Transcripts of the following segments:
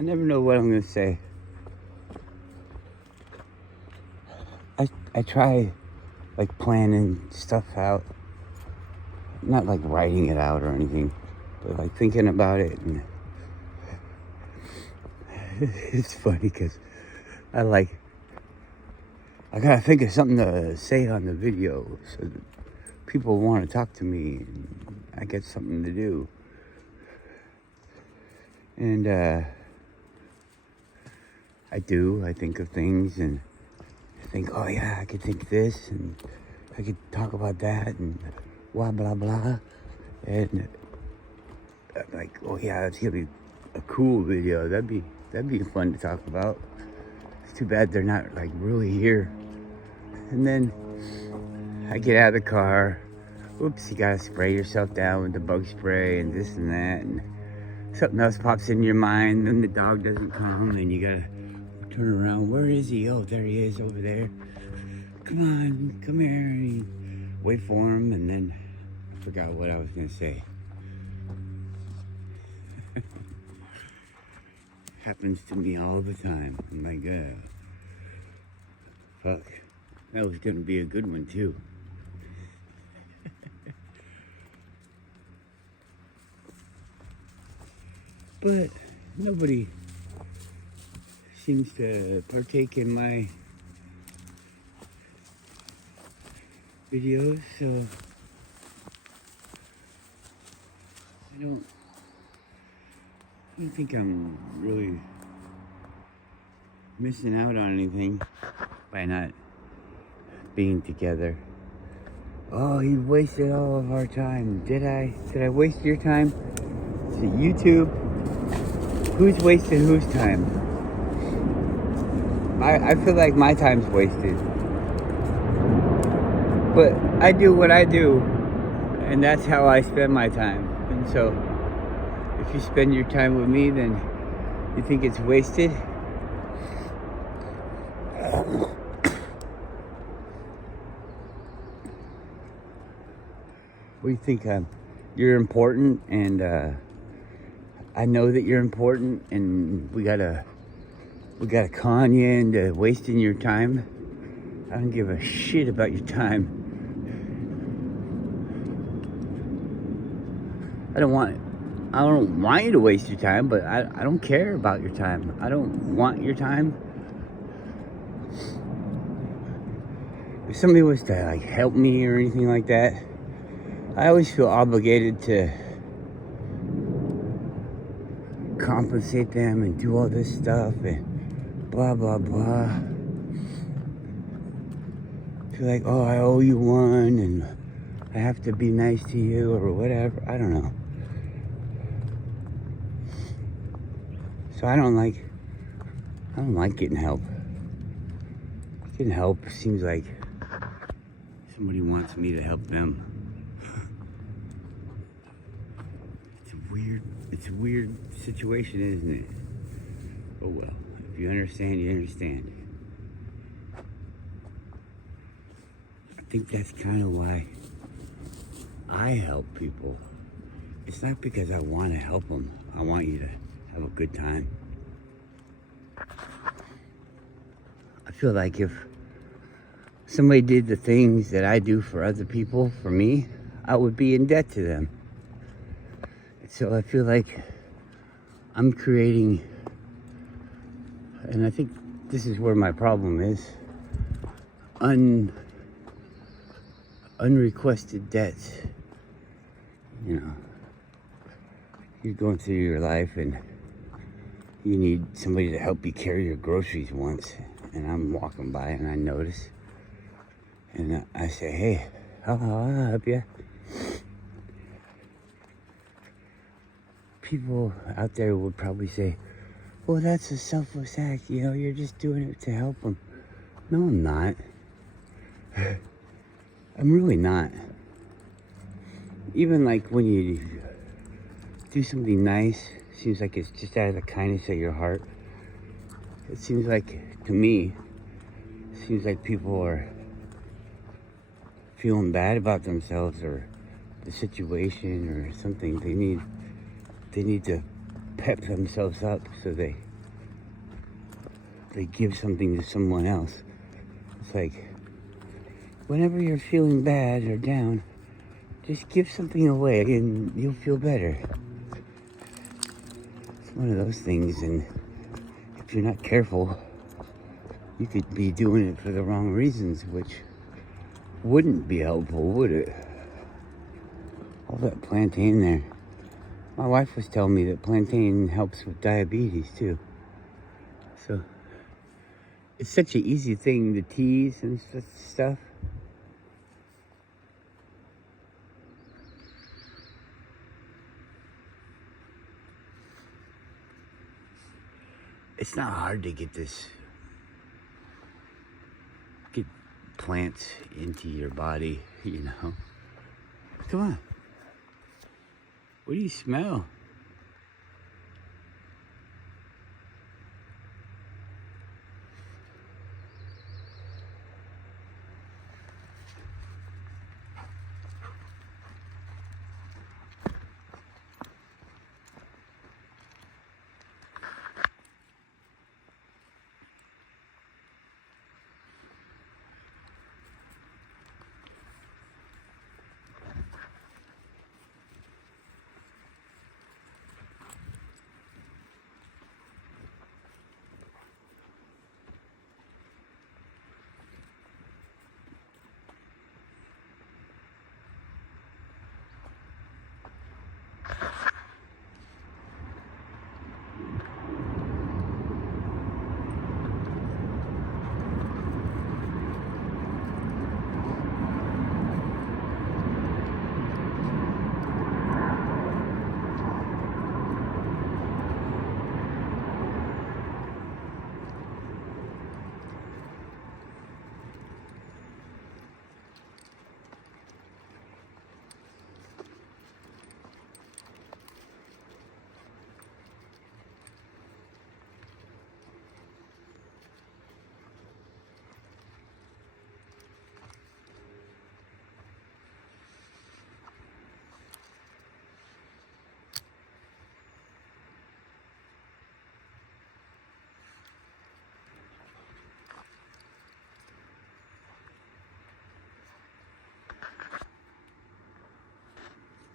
I never know what I'm gonna say. I try like planning stuff out, not like writing it out or anything, but like thinking about it. And it's funny because I gotta think of something to say on the video so that people want to talk to me and I get something to do. And I think of things and think, oh yeah, I could think this and I could talk about that and blah blah blah. And I'm like, oh yeah, that's gonna be a cool video. That'd be fun to talk about. It's too bad they're not like really here. And then I get out of the car. Oops, you gotta spray yourself down with the bug spray and this and that, and something else pops in your mind. Then the dog doesn't come, and you gotta turn around. Where is he? Oh, there he is over there. Come on, come here. And you wait for him, and then I forgot what I was gonna say. Happens to me all the time. I'm like, fuck. That was gonna be a good one too. But nobody seems to partake in my videos, so I don't think I'm really missing out on anything by not being together. Oh, you wasted all of our time. Did I waste your time? Is it YouTube? Who's wasting whose time? I feel like my time's wasted. But I do what I do, and that's how I spend my time. And so, if you spend your time with me, then you think it's wasted? What do you think? You're important, and I know that you're important, and we gotta con you into wasting your time. I don't give a shit about your time. I don't want you to waste your time, but I don't care about your time. I don't want your time. If somebody was to like help me or anything like that, I always feel obligated to compensate them and do all this stuff and blah blah blah. Feel like, oh, I owe you one and I have to be nice to you or whatever. I don't know. So I don't like getting help. Getting help seems like somebody wants me to help them. It's a weird situation, isn't it? Oh well, if you understand, you understand. I think that's kind of why I help people. It's not because I want to help them. I want you to have a good time. I feel like if somebody did the things that I do for other people, for me, I would be in debt to them. So I feel like I'm creating, and I think this is where my problem is, unrequested debts. You know, you're going through your life and you need somebody to help you carry your groceries once, and I'm walking by and I notice, and I say, hey, I'll help you. People out there would probably say, well, that's a selfless act, you know, you're just doing it to help them. No, I'm not. I'm really not. Even like when you do something nice, seems like it's just out of the kindness of your heart. It seems like, to me, it seems like people are feeling bad about themselves or the situation or something. They need to pep themselves up so they actually give something to someone else. It's like, whenever you're feeling bad or down, just give something away and you'll feel better. It's one of those things, and if you're not careful, you could be doing it for the wrong reasons, which wouldn't be helpful, would it? All that plantain there. My wife was telling me that plantain helps with diabetes too. So it's such an easy thing, the teas and stuff. It's not hard to get plants into your body, you know. Come on. What do you smell?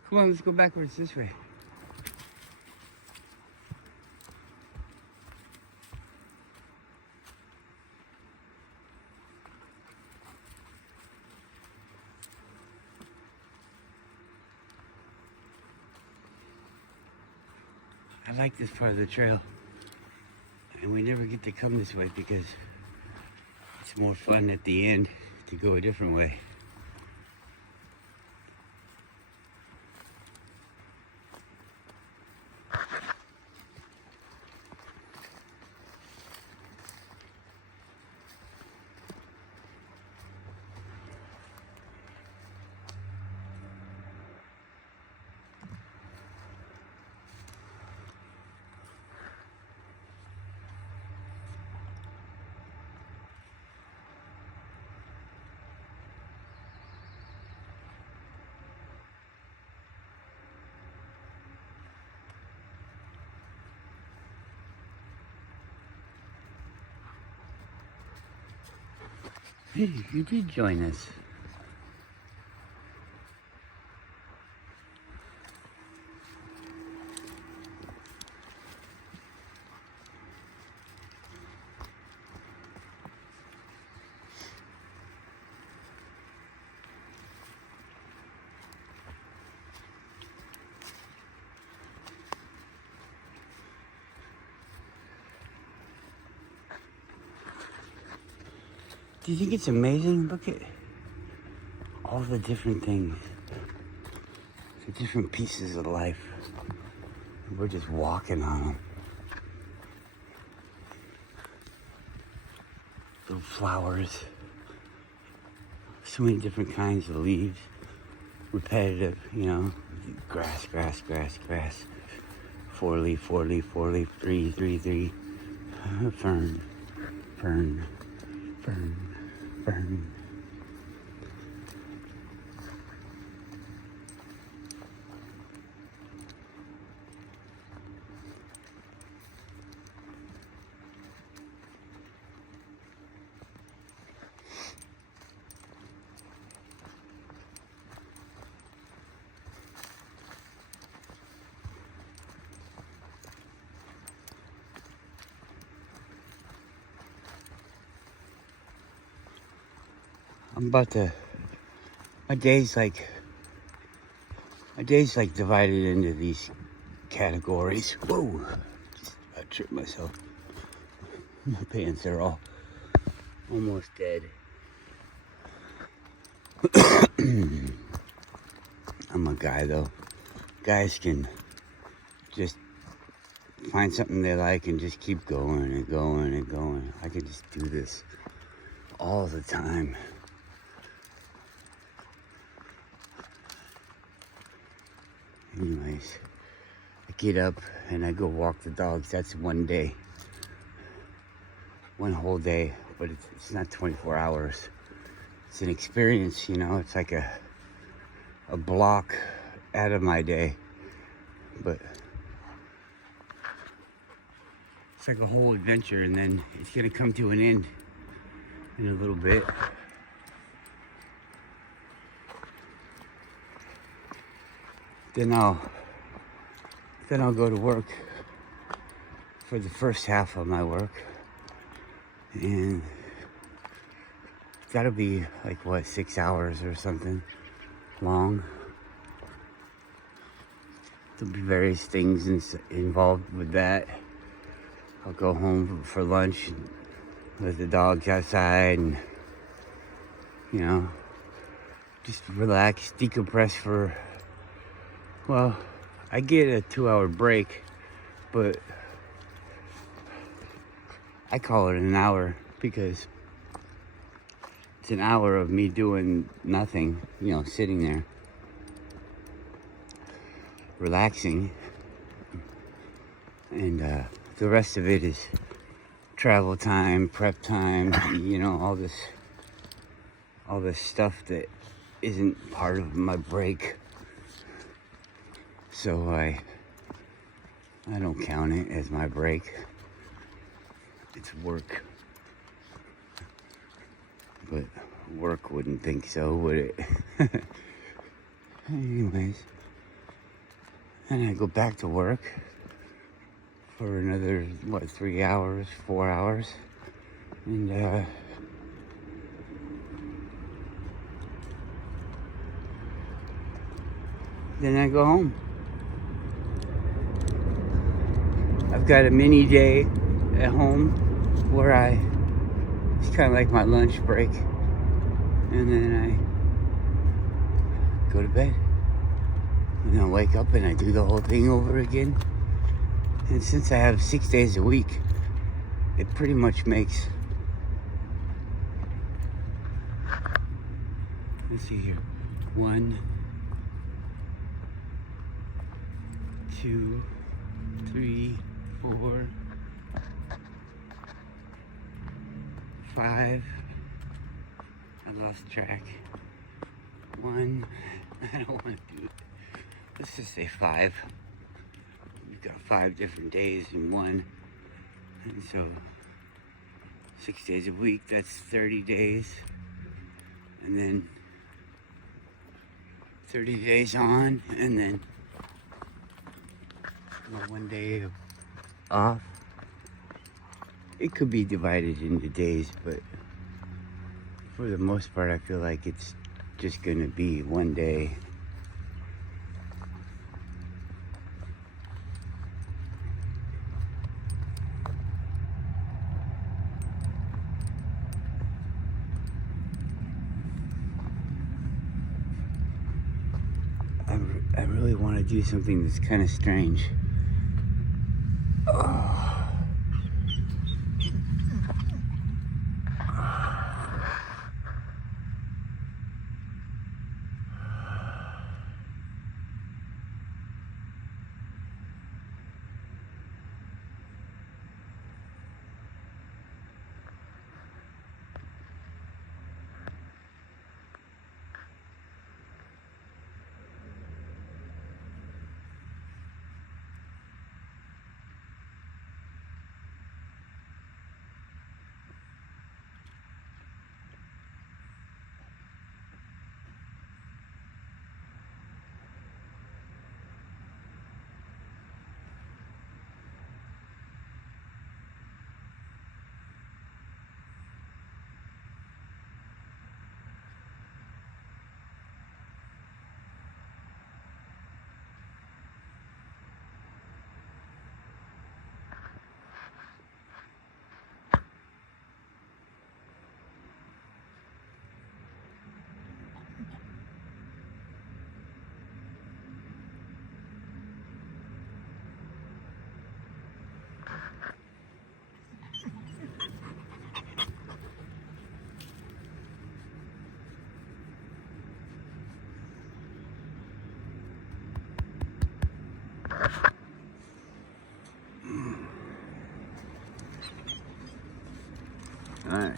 Come on, let's go backwards this way. I like this part of the trail. And we never get to come this way because it's more fun at the end to go a different way. Hey, you did join us. Do you think it's amazing? Look at all the different things, the different pieces of life. We're just walking on them. Little flowers, so many different kinds of leaves, repetitive, you know, grass, grass, grass, grass, 4 leaf, 4 leaf, 4 leaf, 3, 3, 3, fern, fern, fern, fern. I'm about to, my day's like divided into these categories. Whoa, just about tripped myself. My pants are all almost dead. I'm a guy though. Guys can just find something they like and just keep going and going and going. I can just do this all the time. Anyways, I get up and I go walk the dogs. That's one day. One whole day, but it's not 24 hours. It's an experience, you know. It's like a block out of my day. But it's like a whole adventure, and then it's gonna come to an end in a little bit. Then I'll go to work for the first half of my work, and that'll be like what, 6 hours or something long. There'll be various things involved with that. I'll go home for lunch and let the dogs outside and, you know, just relax, decompress for, well, I get a 2-hour break, but I call it an hour because it's an hour of me doing nothing, you know, sitting there, relaxing, and the rest of it is travel time, prep time, you know, all this stuff that isn't part of my break. So I don't count it as my break. It's work. But work wouldn't think so, would it? Anyways, and I go back to work for another, 3 hours, 4 hours, and then I go home. I've got a mini day at home where it's kind of like my lunch break, and then I go to bed, and I wake up and I do the whole thing over again. And since I have 6 days a week, it pretty much makes, let's see here, 1, 2, 3, 4, 5. I lost track. 1. I don't want to do it. Let's just say 5. We've got 5 different days in one, and so 6 days a week. That's 30 days, and then 30 days on, and then 1 day off. It could be divided into days, but for the most part, I feel like it's just gonna be 1 day. I really want to do something that's kind of strange. Oh. Alright.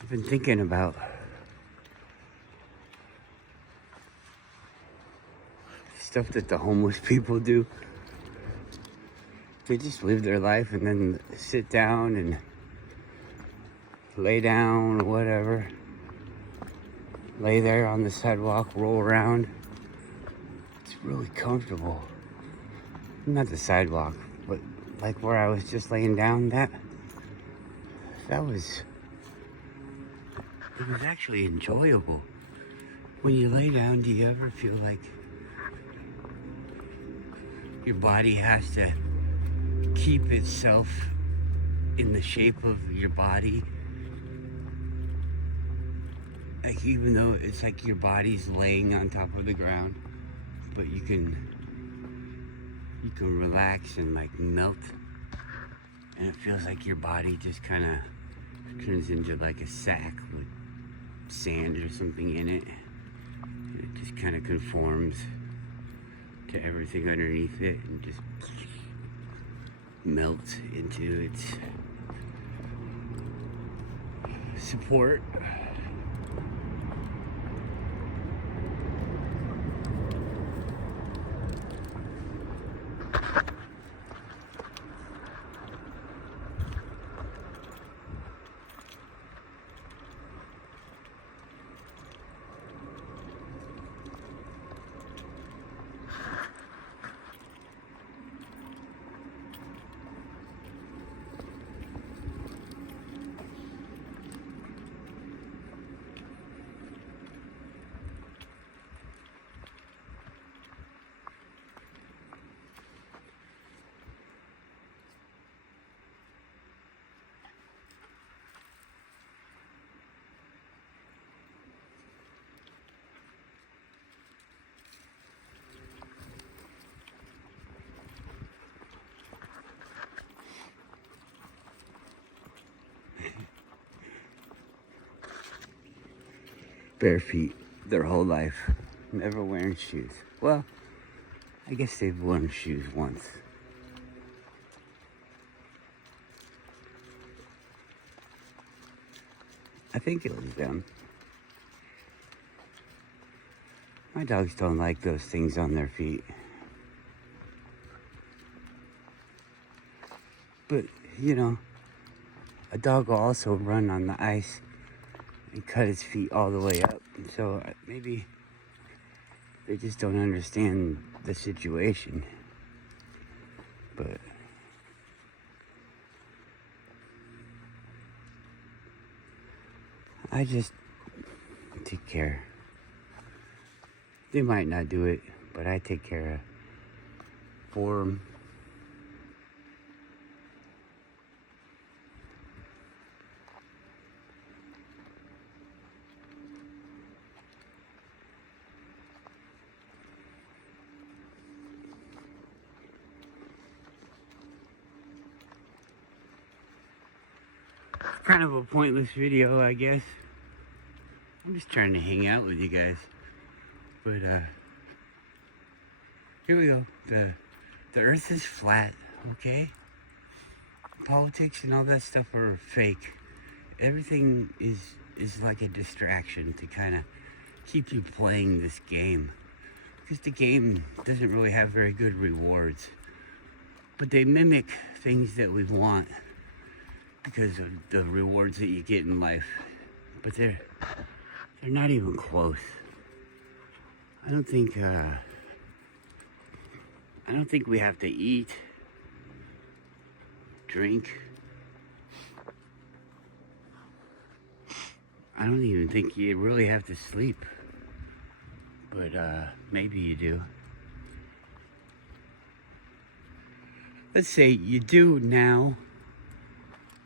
I've been thinking about stuff that the homeless people do. They just live their life and then sit down and lay down or whatever. Lay there on the sidewalk, roll around. It's really comfortable. Not the sidewalk, but like where I was just laying down, it was actually enjoyable. When you lay down, do you ever feel like your body has to keep itself in the shape of your body? Like, even though it's like your body's laying on top of the ground, but you can relax and like melt, and it feels like your body just kind of turns into like a sack with sand or something in it. And it just kind of conforms to everything underneath it and just melts into its support. Bare feet their whole life, never wearing shoes. Well, I guess they've worn shoes once. I think it was them. My dogs don't like those things on their feet. But, you know, a dog will also run on the ice and cut his feet all the way up. And so maybe they just don't understand the situation. But I just take care. They might not do it, but I take care for them. Kind of a pointless video, I guess. I'm just trying to hang out with you guys. But here we go. The earth is flat, okay? Politics and all that stuff are fake. Everything is like a distraction to kind of keep you playing this game. Because the game doesn't really have very good rewards. But they mimic things that we want because of the rewards that you get in life. But they're not even close. I don't think we have to eat, drink. I don't even think you really have to sleep. But maybe you do. Let's say you do now,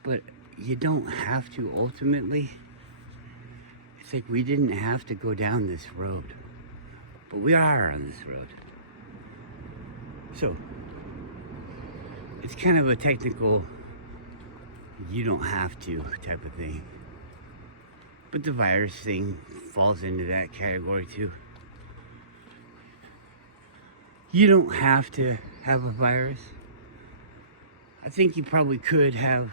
but you don't have to ultimately. It's like we didn't have to go down this road, but we are on this road. So it's kind of a technical, you don't have to type of thing. But the virus thing falls into that category too. You don't have to have a virus. I think you probably could have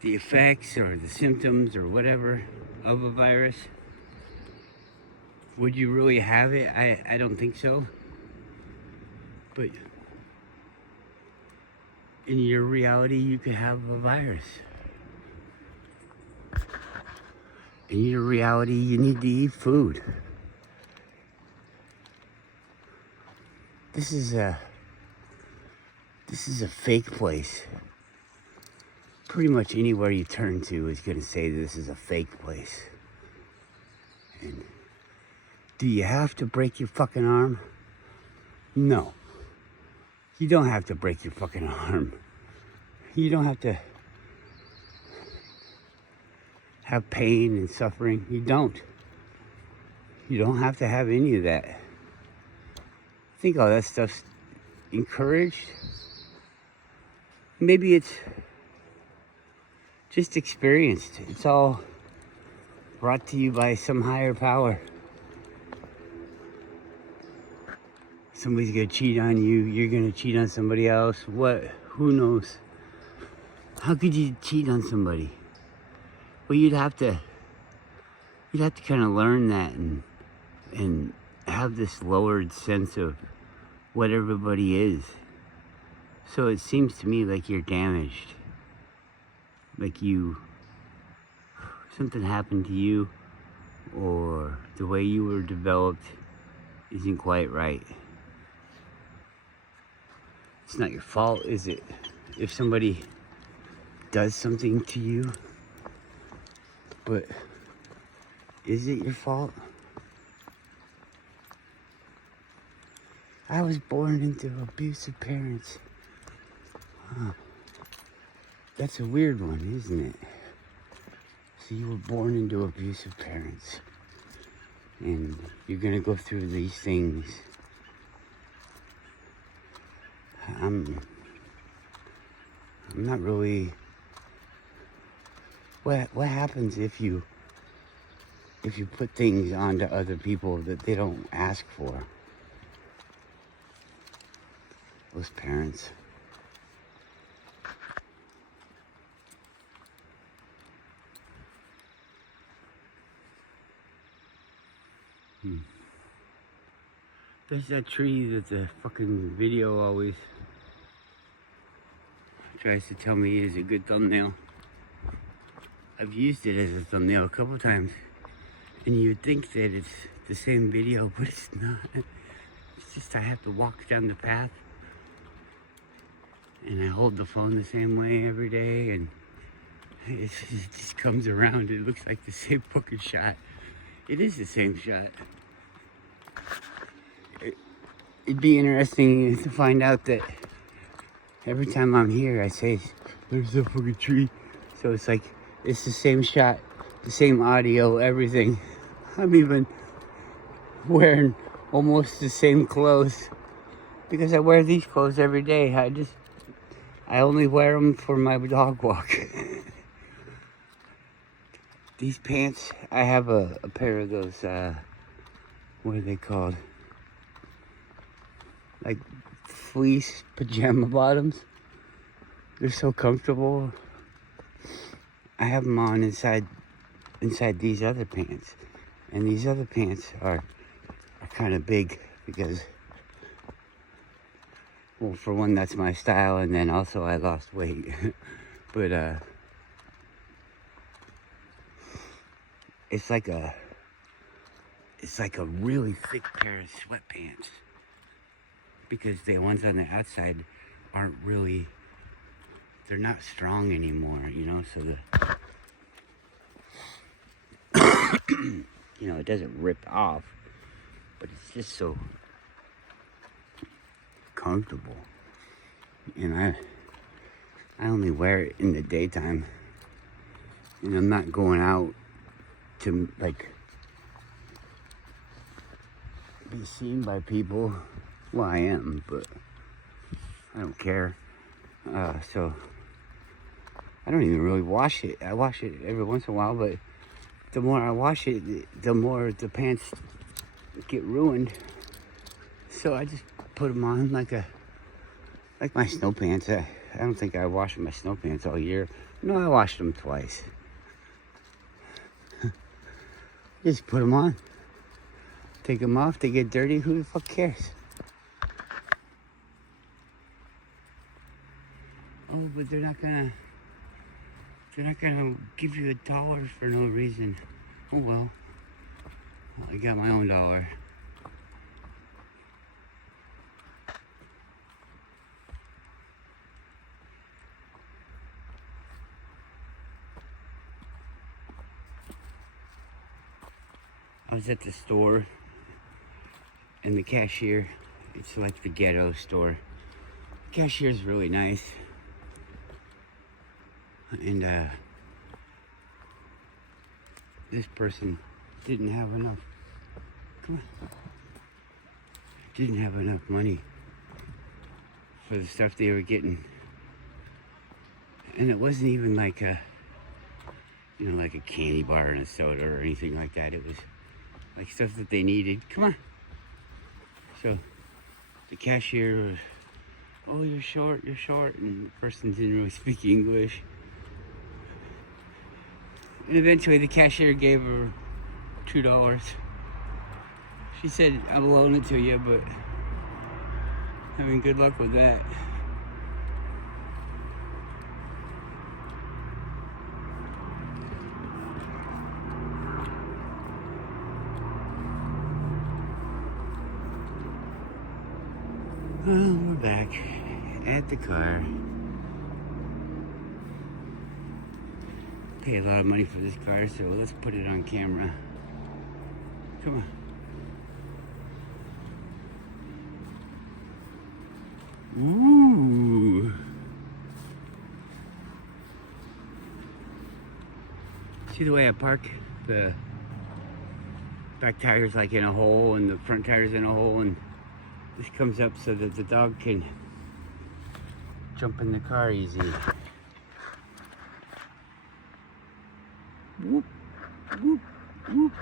the effects or the symptoms or whatever of a virus. Would you really have it? I don't think so. But in your reality, you could have a virus. In your reality, you need to eat food. This is a fake place. Pretty much anywhere you turn to is gonna say this is a fake place. And do you have to break your fucking arm? No. You don't have to break your fucking arm. You don't have to have pain and suffering. You don't. You don't have to have any of that. I think all that stuff's encouraged. Maybe it's just experienced. It's all brought to you by some higher power. Somebody's gonna cheat on you, you're gonna cheat on somebody else. What? Who knows? How could you cheat on somebody? Well, you'd have to kind of learn that and have this lowered sense of what everybody is. So it seems to me like you're damaged. Like something happened to you, or the way you were developed isn't quite right. It's not your fault, is it? If somebody does something to you, but is it your fault? I was born into abusive parents. Huh. That's a weird one, isn't it? So you were born into abusive parents, and you're gonna go through these things. I'm not really. What happens if you put things onto other people that they don't ask for? Those parents. There's that tree that the fucking video always tries to tell me is a good thumbnail. I've used it as a thumbnail a couple times, and you'd think that it's the same video, but it's not. It's just I have to walk down the path, and I hold the phone the same way every day, and it just comes around. It looks like the same fucking shot. It is the same shot. It'd be interesting to find out that every time I'm here, I say, there's a fucking tree. So it's like, it's the same shot, the same audio, everything. I'm even wearing almost the same clothes because I wear these clothes every day. I only wear them for my dog walk. These pants, I have a pair of those, what are they called? Like fleece pajama bottoms. They're so comfortable. I have them on inside these other pants. And these other pants are kind of big because, well, for one, that's my style, and then also I lost weight. But it's like a really thick pair of sweatpants, because the ones on the outside aren't really, they're not strong anymore, you know, so you know, it doesn't rip off, but it's just so comfortable. And I only wear it in the daytime, and I'm not going out to, like, be seen by people. Well, I am, but I don't care. So I don't even really wash it. I wash it every once in a while, but the more I wash it, the more the pants get ruined. So I just put them on like my snow pants. I don't think I washed my snow pants all year. No, I washed them twice. Just put them on. Take them off. They get dirty. Who the fuck cares? Oh, but they're not gonna give you $1 for no reason. Oh well. I got my own dollar. I was at the store, and the cashier, it's like the ghetto store. The cashier's really nice. And this person didn't have enough, didn't have enough money for the stuff they were getting. And it wasn't even like a, like a candy bar and a soda or anything like that. It was like stuff that they needed. Come on. So the cashier was, oh, you're short, and the person didn't really speak English. And eventually the cashier gave her $2. She said, I'll loan it to you, but I mean, good luck with that. Well, we're back at the car. Pay a lot of money for this car, so let's put it on camera. Come on. Ooh. See the way I park? The back tire's like in a hole and the front tire's in a hole, and this comes up so that the dog can jump in the car easy. Whoop, whoop, whoop.